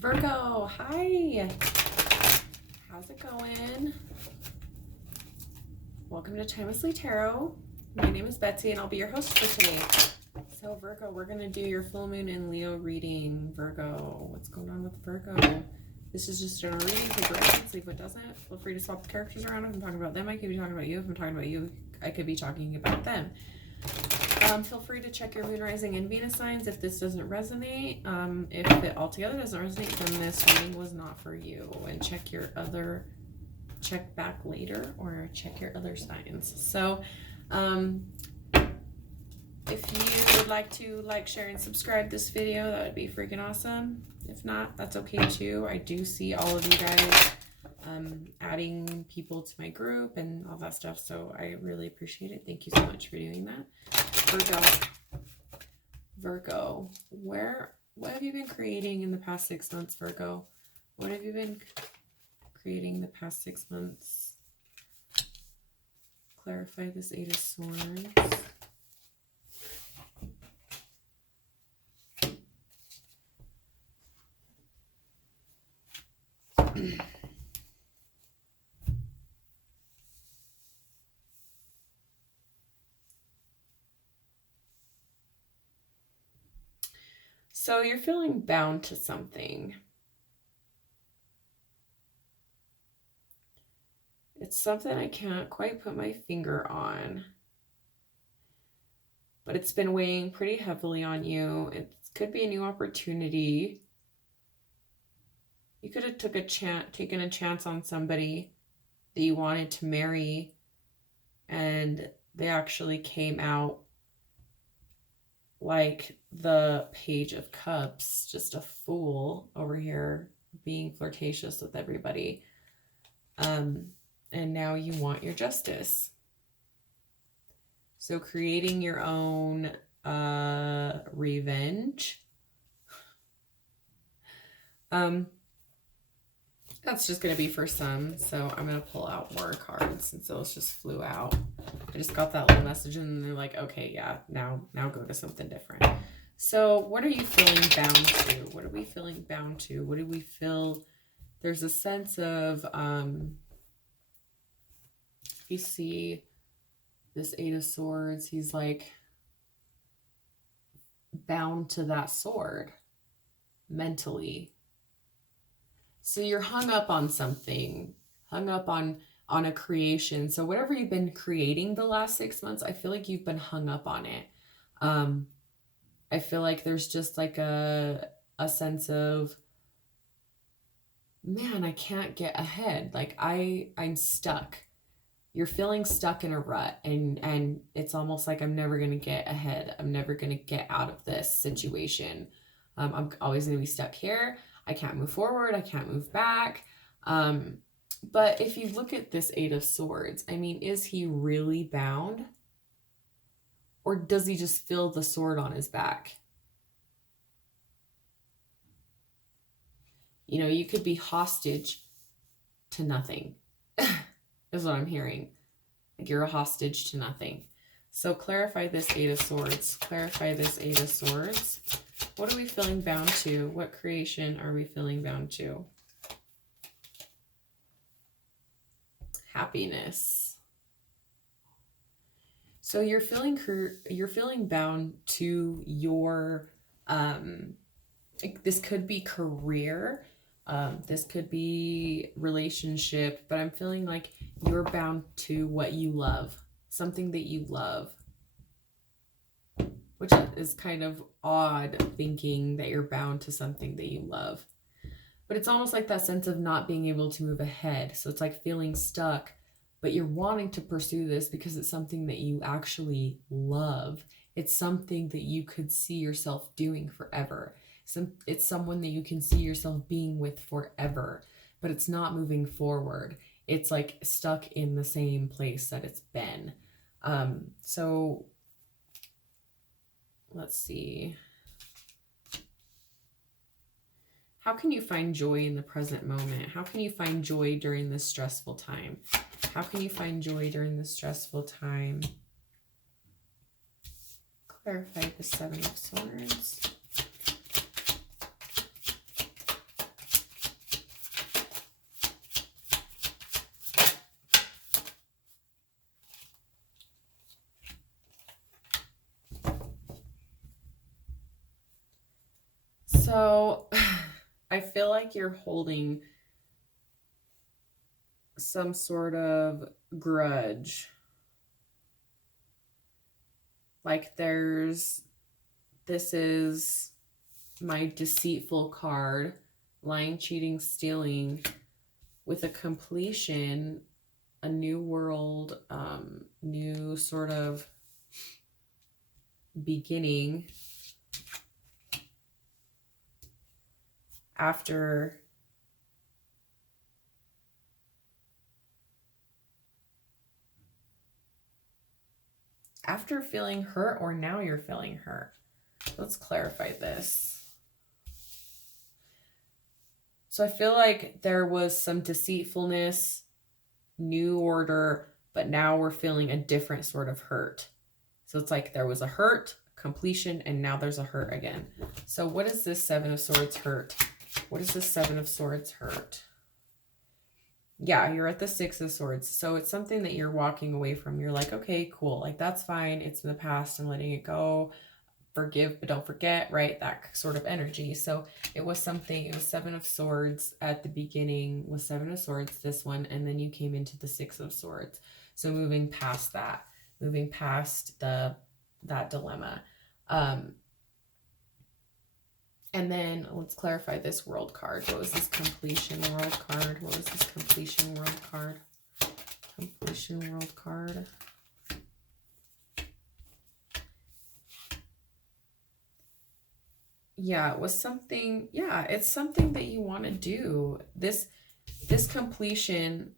Virgo, hi. How's it going? Welcome to Timelessly Tarot. My name is Betsy and I'll be your host for today. So Virgo, we're going to do your full moon in Leo reading. Virgo, what's going on with Virgo? This is just a reading. Take what resonates, leave what doesn't. Feel free to swap the characters around. If I'm talking about them, I could be talking about you. If I'm talking about you, I could be talking about them. Feel free to check your moon, rising, and Venus signs if this doesn't resonate. If it altogether doesn't resonate, then this reading was not for you. And check back later or check your other signs. So, if you would like to like, share, and subscribe this video, that would be freaking awesome. If not, that's okay too. I do see all of you guys adding people to my group and all that stuff, so I really appreciate it. Thank you so much for doing that. Virgo, what have you been creating in the past 6 months, Virgo? What have you been creating the past 6 months? Clarify this Eight of Swords. So you're feeling bound to something. It's something I can't quite put my finger on, but it's been weighing pretty heavily on you. It could be a new opportunity. You could have taken a chance on somebody that you wanted to marry, and they actually came out like the Page of Cups, just a fool over here being flirtatious with everybody. And now you want your justice. So creating your own revenge. That's just going to be for some. So I'm going to pull out more cards since those just flew out. I just got that little message and they're like, okay, yeah, now go to something different. So what are you feeling bound to? What are we feeling bound to? What do we feel? There's a sense of, you see this Eight of Swords, he's like bound to that sword mentally. So you're hung up on something, hung up on a creation. So whatever you've been creating the last 6 months, I feel like you've been hung up on it. I feel like there's just like a sense of, man, I can't get ahead. Like I'm stuck. You're feeling stuck in a rut, and it's almost like I'm never going to get ahead. I'm never going to get out of this situation. I'm always going to be stuck here. I can't move forward. I can't move back. But if you look at this Eight of Swords, I mean, is he really bound? Or does he just feel the sword on his back? You know, you could be hostage to nothing. Is what I'm hearing. Like you're a hostage to nothing. So clarify this Eight of Swords. Clarify this Eight of Swords. What are we feeling bound to? What creation are we feeling bound to? Happiness. So you're feeling bound to your this could be career. This could be relationship, but I'm feeling like you're bound to what you love, something that you love, which is kind of odd thinking that you're bound to something that you love. But it's almost like that sense of not being able to move ahead. So it's like feeling stuck, but you're wanting to pursue this because it's something that you actually love. It's something that you could see yourself doing forever. It's someone that you can see yourself being with forever, but it's not moving forward. It's like stuck in the same place that it's been. So let's see. How can you find joy in the present moment? How can you find joy during this stressful time? How can you find joy during this stressful time? Clarify the Seven of Swords. So I feel like you're holding some sort of grudge. Like this is my deceitful card, lying, cheating, stealing, with a completion, a new world, new sort of beginning after feeling hurt, or now you're feeling hurt. Let's clarify this. So I feel like there was some deceitfulness, new order, but now we're feeling a different sort of hurt. So it's like there was a hurt, completion, and now there's a hurt again. So what is this Seven of Swords hurt? What is this Seven of Swords hurt? Yeah, you're at the Six of Swords. So it's something that you're walking away from. You're like, okay, cool. Like, that's fine. It's in the past. I'm letting it go. Forgive, but don't forget, right? That sort of energy. So it was something, it was Seven of Swords at the beginning, was Seven of Swords, this one, and then you came into the Six of Swords. So moving past that, moving past that dilemma. And then let's clarify this world card. What was this completion world card? What was this completion world card? Completion world card. Yeah, it was something. Yeah, it's something that you want to do. This completion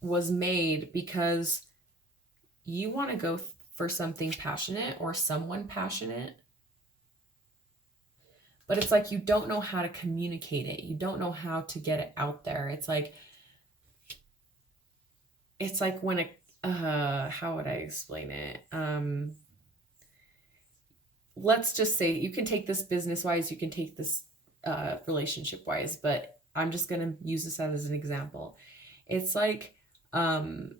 was made because you want to go for something passionate or someone passionate. But it's like you don't know how to communicate it. You don't know how to get it out there. It's like when how would I explain it? Let's just say you can take this business-wise, you can take this relationship-wise, but I'm just going to use this as an example. It's like having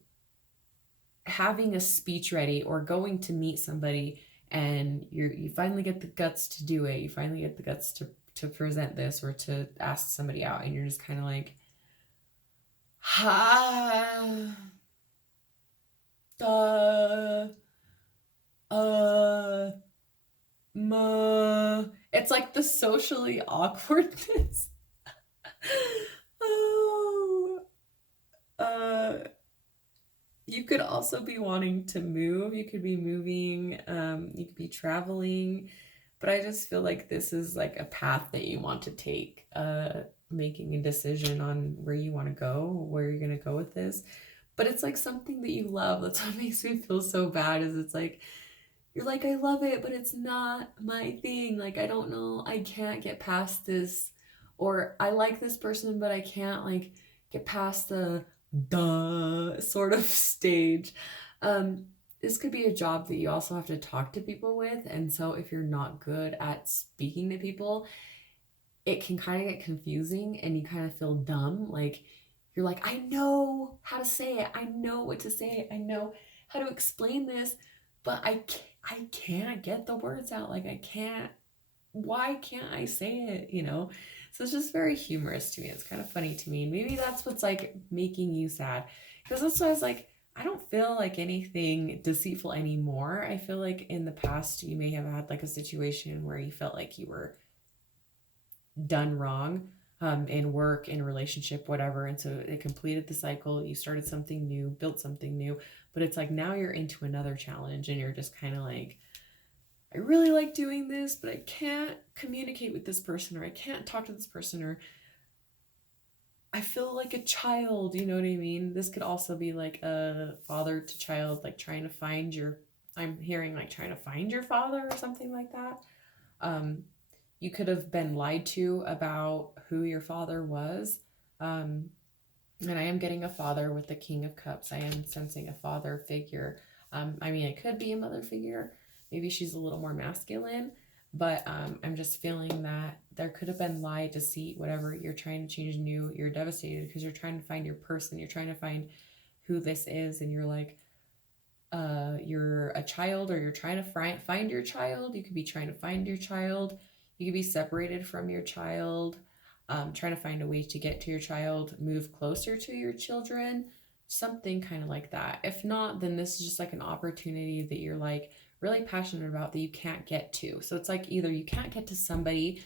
a speech ready or going to meet somebody, and you finally get the guts to do it. You finally get the guts to present this or to ask somebody out, and you're just kind of like, it's like the socially awkwardness. You could also be wanting to move. You could be moving. You could be traveling. But I just feel like this is like a path that you want to take, making a decision on where you want to go, where you're going to go with this. But it's like something that you love. That's what makes me feel so bad, is it's like, you're like, I love it, but it's not my thing. Like, I don't know. I can't get past this. Or I like this person, but I can't like get past the duh sort of stage. This could be a job that you also have to talk to people with. And so if you're not good at speaking to people, it can kind of get confusing and you kind of feel dumb. Like, you're like, I know how to say it. I know what to say. I know how to explain this, but I can't get the words out. Like, why can't I say it? You know? So it's just very humorous to me. It's kind of funny to me. Maybe that's what's like making you sad. Because that's why I was like, I don't feel like anything deceitful anymore. I feel like in the past you may have had like a situation where you felt like you were done wrong, in work, in a relationship, whatever. And so it completed the cycle. You started something new, built something new. But it's like now you're into another challenge and you're just kind of like, I really like doing this, but I can't communicate with this person, or I can't talk to this person, or I feel like a child, you know what I mean? This could also be like a father to child, like trying to find I'm hearing like trying to find your father or something like that. You could have been lied to about who your father was. And I am getting a father with the King of Cups. I am sensing a father figure. I mean, it could be a mother figure. Maybe she's a little more masculine, but I'm just feeling that there could have been lie, deceit, whatever. You're trying to change new. You're devastated because you're trying to find your person. You're trying to find who this is. And you're like, you're a child or you're trying to find your child. You could be trying to find your child. You could be separated from your child, trying to find a way to get to your child, move closer to your children, something kind of like that. If not, then this is just like an opportunity that you're like really passionate about that you can't get to. So it's like either you can't get to somebody,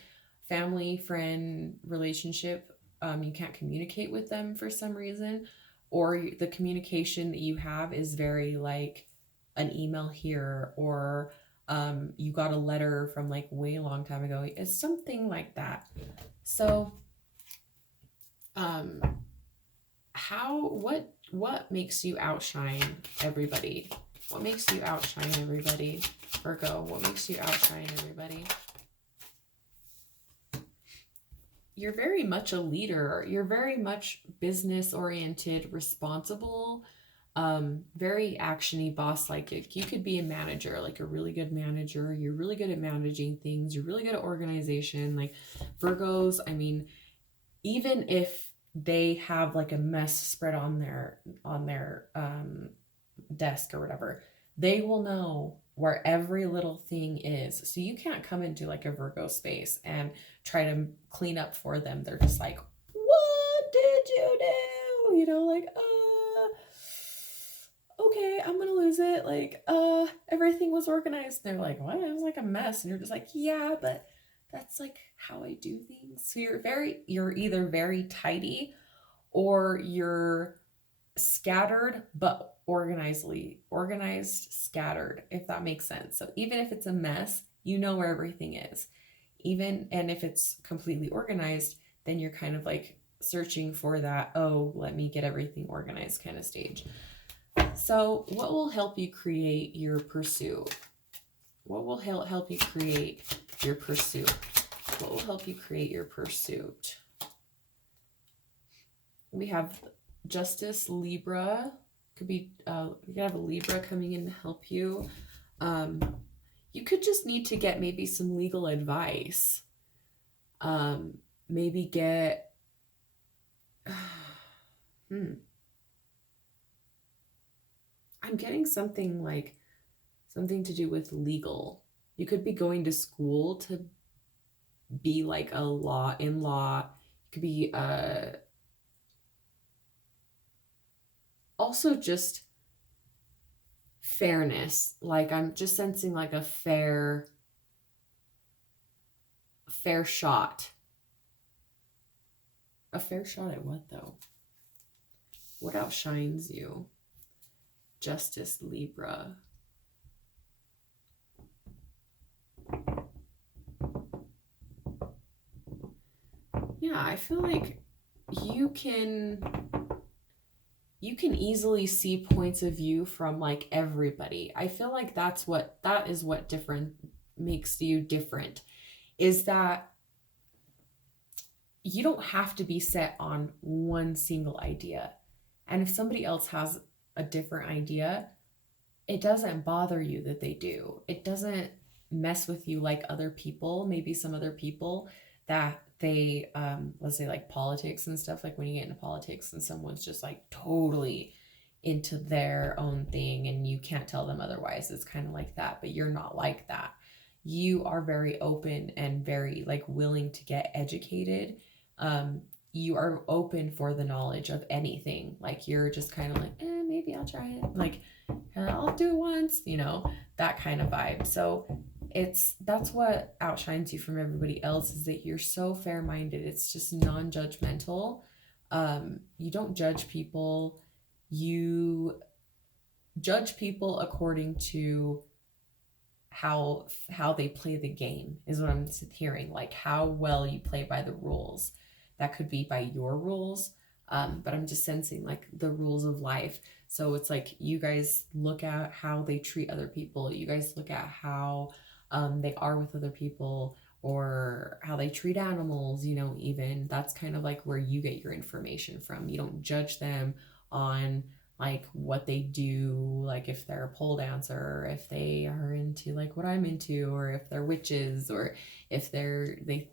family, friend, relationship, you can't communicate with them for some reason, or the communication that you have is very like an email here, or you got a letter from like way long time ago. It's something like that. So what makes you outshine everybody? What makes you outshine everybody? Virgo, what makes you outshine everybody? You're very much a leader. You're very much business oriented, responsible, very actiony, boss like. You could be a manager, like a really good manager. You're really good at managing things. You're really good at organization. Like Virgos, I mean, even if they have like a mess spread on their desk or whatever, they will know where every little thing is. So you can't come into like a Virgo space and try to clean up for them. They're just like, what did you do? You know, like, okay, I'm gonna lose it. Like, everything was organized. They're like, what? It was like a mess. And you're just like, yeah, but that's like how I do things. So you're either very tidy or you're scattered, but organized, scattered, if that makes sense. So even if it's a mess, you know where everything is. And if it's completely organized, then you're kind of like searching for that, oh, let me get everything organized kind of stage. So what will help you create your pursuit? What will help you create your pursuit? What will help you create your pursuit? We have Justice, Libra. Could be you could have a Libra coming in to help you. You could just need to get maybe some legal advice. Maybe get I'm getting something to do with legal. You could be going to school to be like a law. You could be also just fairness. Like I'm just sensing like a fair shot. A fair shot at what though? What outshines you? Justice, Libra. Yeah, I feel like you can easily see points of view from like everybody. I feel like that is what different makes you different, is that you don't have to be set on one single idea. And if somebody else has a different idea, it doesn't bother you that they do. It doesn't mess with you like other people, maybe some other people that they, let's say like politics and stuff, like when you get into politics and someone's just like totally into their own thing and you can't tell them otherwise. It's kind of like that, but you're not like that. You are very open and very like willing to get educated. You are open for the knowledge of anything. Like you're just kind of like, maybe I'll try it. Like I'll do it once, that kind of vibe. So that's what outshines you from everybody else, is that you're so fair-minded. It's just non-judgmental. You don't judge people. You judge people according to how they play the game, is what I'm hearing. Like how well you play by the rules. That could be by your rules, but I'm just sensing like the rules of life. So it's like you guys look at how they treat other people. You guys look at how they are with other people, or how they treat animals, even. That's kind of like where you get your information from. You don't judge them on like what they do, like if they're a pole dancer, or if they are into like what I'm into, or if they're witches, or if they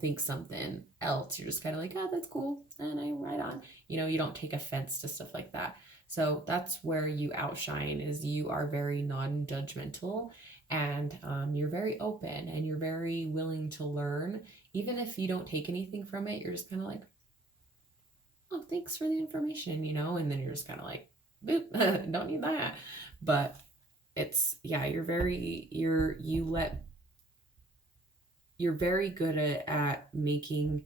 think something else. You're just kind of like, oh, that's cool, and I ride on. You don't take offense to stuff like that. So that's where you outshine, is you are very non-judgmental, and you're very open, and you're very willing to learn. Even if you don't take anything from it, you're just kind of like, oh, thanks for the information, and then you're just kind of like, boop, don't need that. But it's, yeah, you're very good at making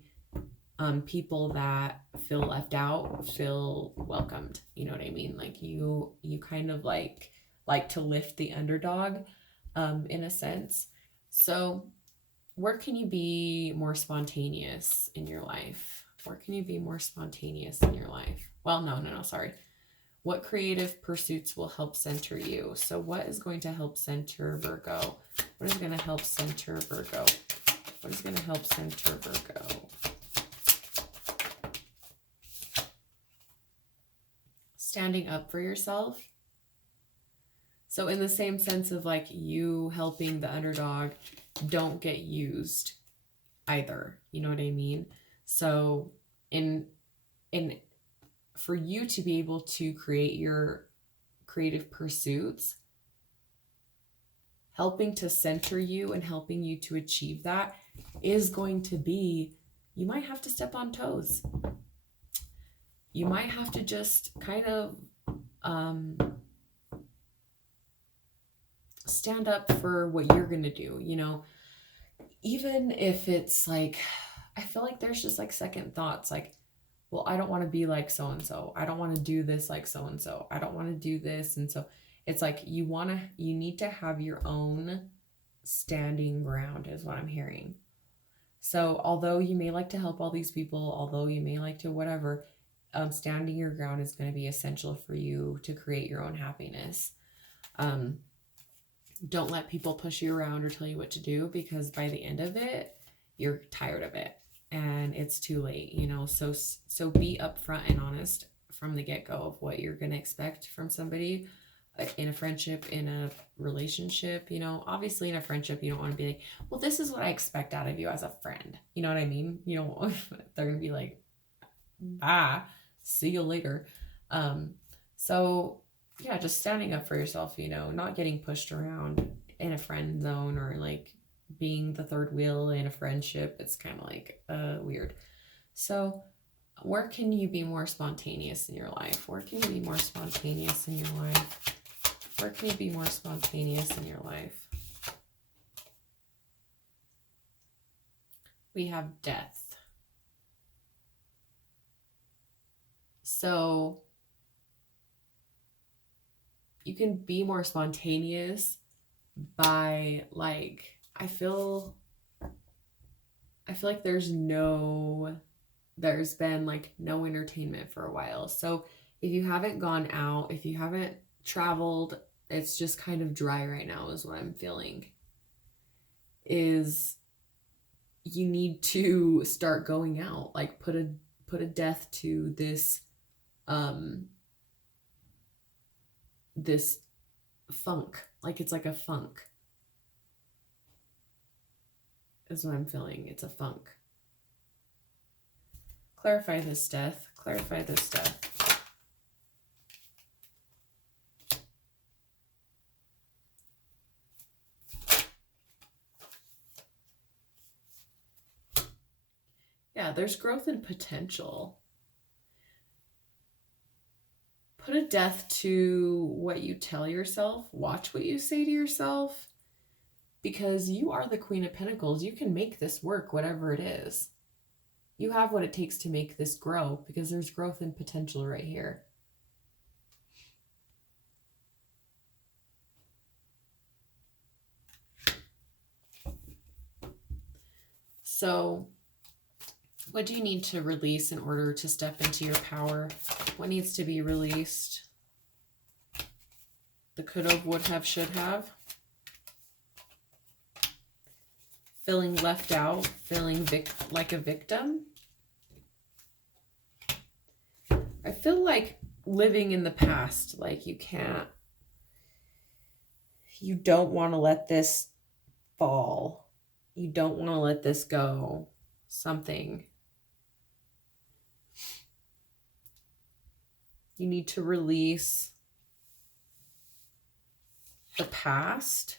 people that feel left out feel welcomed. You know what I mean? Like you kind of like to lift the underdog, in a sense. So where can you be more spontaneous in your life? Where can you be more spontaneous in your life? Well, no, sorry. What creative pursuits will help center you? So what is going to help center Virgo? What is going to help center Virgo? What is going to help center Virgo? Standing up for yourself. So in the same sense of like you helping the underdog, don't get used either. You know what I mean? So in for you to be able to create your creative pursuits, helping to center you and helping you to achieve that is going to be, you might have to step on toes. You might have to just kind of stand up for what you're going to do, even if it's like, I feel like there's just like second thoughts, like, well, I don't want to be like so-and-so. I don't want to do this like so-and-so. I don't want to do this. And so it's like, you need to have your own standing ground is what I'm hearing. So although you may like to help all these people, although you may like to whatever, standing your ground is going to be essential for you to create your own happiness. Don't let people push you around or tell you what to do, because by the end of it, you're tired of it and it's too late, so be upfront and honest from the get-go of what you're going to expect from somebody in a friendship, in a relationship. Obviously in a friendship, you don't want to be like, well, this is what I expect out of you as a friend. You know what I mean? They're going to be like, bye, see you later. So yeah, just standing up for yourself, not getting pushed around in a friend zone, or like being the third wheel in a friendship. It's kind of like weird. So where can you be more spontaneous in your life? Where can you be more spontaneous in your life? Where can you be more spontaneous in your life? We have death. So you can be more spontaneous by like, I feel like there's been like no entertainment for a while. So if you haven't gone out, if you haven't traveled, it's just kind of dry right now is what I'm feeling. Is you need to start going out, like put a death to this this funk. Like it's like a funk is what I'm feeling. It's a funk. Clarify this death. Clarify this death. Yeah, there's growth and potential. Put a death to what you tell yourself. Watch what you say to yourself, because you are the Queen of Pentacles. You can make this work, whatever it is. You have what it takes to make this grow, because there's growth and potential right here. So what do you need to release in order to step into your power? What needs to be released? The could have, would have, should have. Feeling left out, feeling like a victim. I feel like living in the past, like you don't want to let this fall. You don't want to let this go. Something. You need to release the past.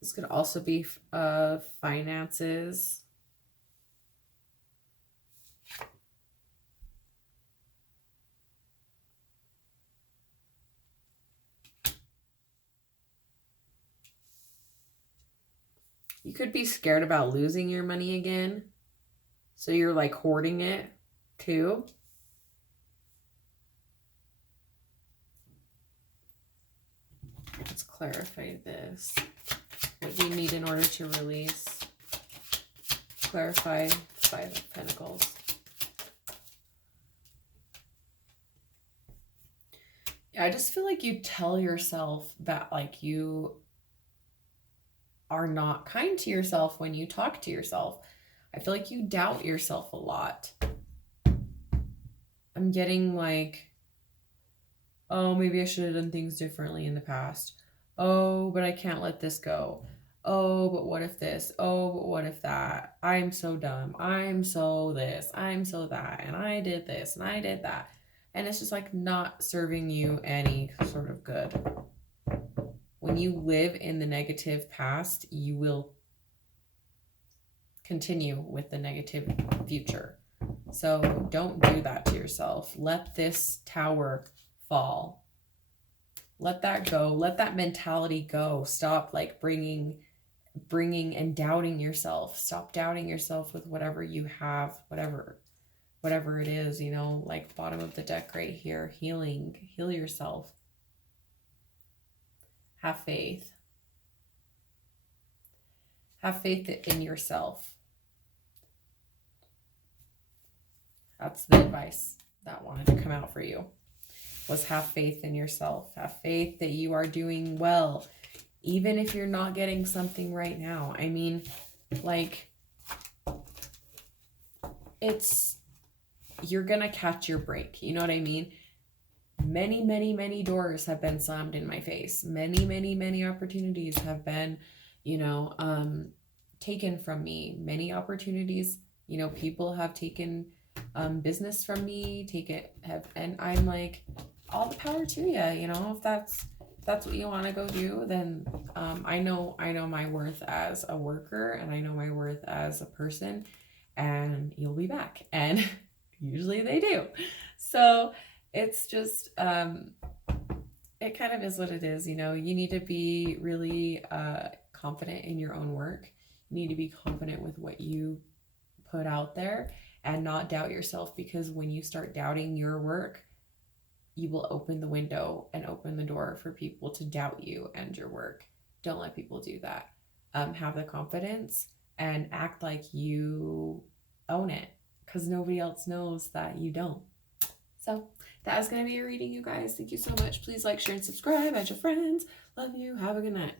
This could also be finances. You could be scared about losing your money again. So you're like hoarding it too. Let's clarify this. What do you need in order to release? Clarify Five of Pentacles. Yeah, I just feel like you tell yourself that like you are not kind to yourself when you talk to yourself. I feel like you doubt yourself a lot. I'm getting like, oh, maybe I should have done things differently in the past. Oh, but I can't let this go. Oh, but what if this? Oh, but what if that? I'm so dumb. I'm so this. I'm so that. And I did this and I did that. And it's just like not serving you any sort of good. When you live in the negative past, you will continue with the negative future. So don't do that to yourself. Let this tower fall. Let that go. Let that mentality go. Stop like bringing and doubting yourself. Stop doubting yourself with whatever you have, whatever it is, you know, like bottom of the deck right here, healing, heal yourself. Have faith. Have faith in yourself. That's the advice that wanted to come out for you, was have faith in yourself. Have faith that you are doing well, even if you're not getting something right now. I mean, like, you're gonna catch your break. You know what I mean? Many, many, many doors have been slammed in my face. Many, many, many opportunities have been, you know, taken from me. Many opportunities, you know, people have taken business from me, and I'm like, all the power to you, you know. If that's what you want to go do, then I know my worth as a worker, and I know my worth as a person, and you'll be back. And usually they do. So it's just it kind of is what it is, you know. You need to be really confident in your own work. You need to be confident with what you put out there and not doubt yourself, because when you start doubting your work, you will open the window and open the door for people to doubt you and your work. Don't let people do that. Have the confidence and act like you own it, because nobody else knows that you don't. So that is going to be your reading, you guys. Thank you so much. Please like, share, and subscribe. Add your friends. Love you. Have a good night.